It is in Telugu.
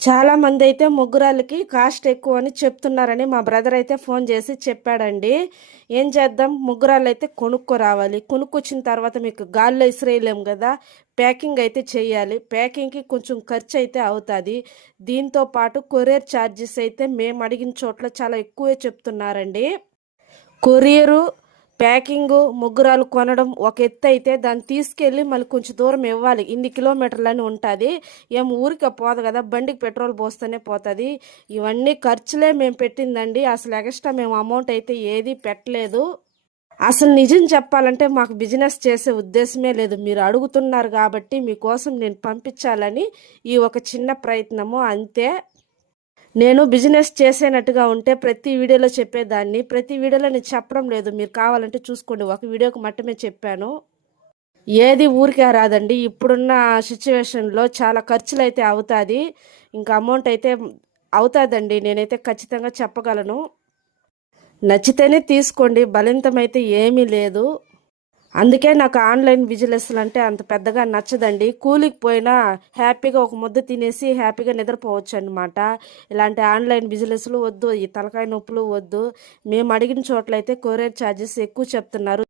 చాలా మంది అయితే ముగ్గురాలకి కాస్ట్ ఎక్కువ అని చెప్తున్నారని మా బ్రదర్ అయితే ఫోన్ చేసి చెప్పాడండి. ఏం చేద్దాం? ముగ్గురాలు అయితే కొనుక్కో రావాలి కొనుక్కొచ్చిన తర్వాత మీకు గాల్లో ఇసిరేయలేం కదా? ప్యాకింగ్ అయితే చేయాలి. ప్యాకింగ్కి కొంచెం ఖర్చు అయితే అవుతుంది. దీంతో పాటు కొరియర్ ఛార్జెస్ అయితే మేము అడిగిన చోట్ల చాలా ఎక్కువే చెప్తున్నారండి. కొరియరు ప్యాకింగ్ ముగ్గురాలు కొనడం ఒక ఎత్తు అయితే దాన్ని తీసుకెళ్ళి మళ్ళీ కొంచెం దూరం ఇవ్వాలి. ఇన్ని కిలోమీటర్లని ఉంటుంది. ఏం ఊరికే పోదు కదా బండికి పెట్రోల్ పోస్తేనే పోతుంది. ఇవన్నీ ఖర్చులే మేము పెట్టిందండి. అసలు ఎక్స్ట్రా మేము అమౌంట్ అయితే ఏది పెట్టలేదు. అసలు నిజం చెప్పాలంటే మాకు బిజినెస్ చేసే ఉద్దేశమే లేదు. మీరు అడుగుతున్నారు కాబట్టి మీకోసం నేను పంపించాలని ఈ ఒక చిన్న ప్రయత్నము. అంతే. నేను బిజినెస్ చేసేనట్టుగా ఉంటే ప్రతి వీడియోలో చెప్పేదాన్ని. ప్రతి వీడియోలో నేను చెప్పడం లేదు. మీరు కావాలంటే చూసుకోండి. ఒక వీడియోకి మట్టమే చెప్పాను. ఏది ఊరికే రాదండి. ఇప్పుడున్న సిచ్యువేషన్లో చాలా ఖర్చులు అయితే అవుతుంది. ఇంకా అమౌంట్ అయితే అవుతుందండి. నేనైతే ఖచ్చితంగా చెప్పగలను. నచ్చితేనే తీసుకోండి. బలింతమైతే ఏమీ లేదు. అందుకే నాకు ఆన్లైన్ బిజినెస్లు అంటే అంత పెద్దగా నచ్చదండి. కూలికి పోయినా హ్యాపీగా ఒక ముద్ద తినేసి హ్యాపీగా నిద్రపోవచ్చు అనమాట ఇలాంటి ఆన్లైన్ బిజినెస్లు వద్దు ఈ తలకాయ నొప్పులు వద్దు. మేము అడిగిన చోట్ల అయితే కొరియర్ ఛార్జెస్ ఎక్కువ చెప్తున్నారు.